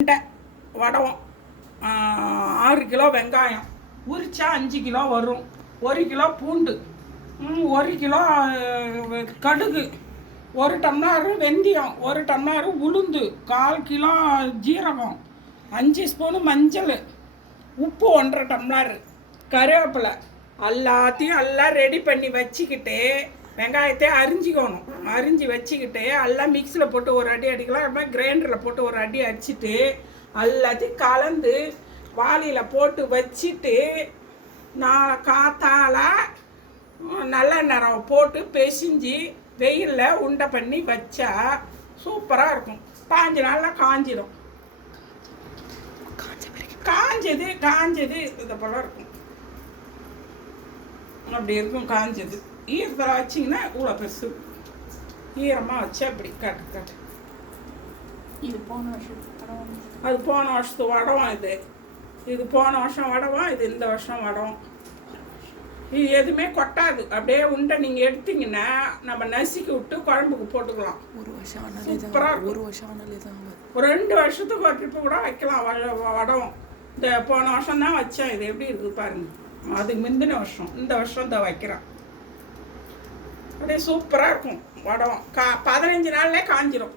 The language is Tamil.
வடகம் 6 கிலோ வெங்காயம் உரிச்சா 5 கிலோ வரும். 1 கிலோ பூண்டு, 1 கிலோ கடுகு, 1 டம்ளர் வெந்தயம், 1 டம்ளர் உளுந்து, 1/4 கிலோ ஜீரகம், 5 ஸ்பூனு மஞ்சள், உப்பு 1/2 டம்ளர், கருவேப்பிலை எல்லாத்தையும் எல்லாம் ரெடி பண்ணி வச்சுக்கிட்டு வெங்காயத்தை அரிஞ்சிக்கணும். அரிஞ்சு வச்சுக்கிட்டு எல்லாம் மிக்சியில் போட்டு ஒரு அடி அடிக்கலாம். அது மாதிரி கிரைண்டரில் போட்டு ஒரு அடி அடிச்சுட்டு எல்லாத்தையும் கலந்து வாளியில் போட்டு வச்சுட்டு நான் காத்தால நல்ல நேரம் போட்டு பெசிஞ்சு வெயிலில் உண்டை பண்ணி வச்சா சூப்பராக இருக்கும். 5 நாளில் காஞ்சிடும். காஞ்சது இதை போல் இருக்கும். அப்படி இருக்கும் காஞ்சது. ஈரத்தில் வச்சிங்கன்னா இவ்வளோ பெருசு. ஈரமாக வச்சு அப்படி கட்டு. இது போன வருஷம் அது போன வருஷத்து வடகம். இது போன வருஷம் வடகம். இது இந்த வருஷம் வடகம். இது எதுவுமே கொட்டாது. அப்படியே உண்டை நீங்கள் எடுத்தீங்கன்னா நம்ம நசுக்கி விட்டு குழம்புக்கு போட்டுக்கலாம். சூப்பராக இருக்கும். ஒரு 2 வருஷத்துக்கு ஒரு ட்ரிப்பு கூட வைக்கலாம் வடகம். இந்த போன வருஷம் தான் வச்சேன். இது எப்படி இருக்குது பாருங்கள். அதுக்கு முந்தின வருஷம், இந்த வருஷம் தான் வைக்கிறேன். அப்படியே சூப்பராக இருக்கும் வடகம். 15 நாள்லேயே காஞ்சிரும்.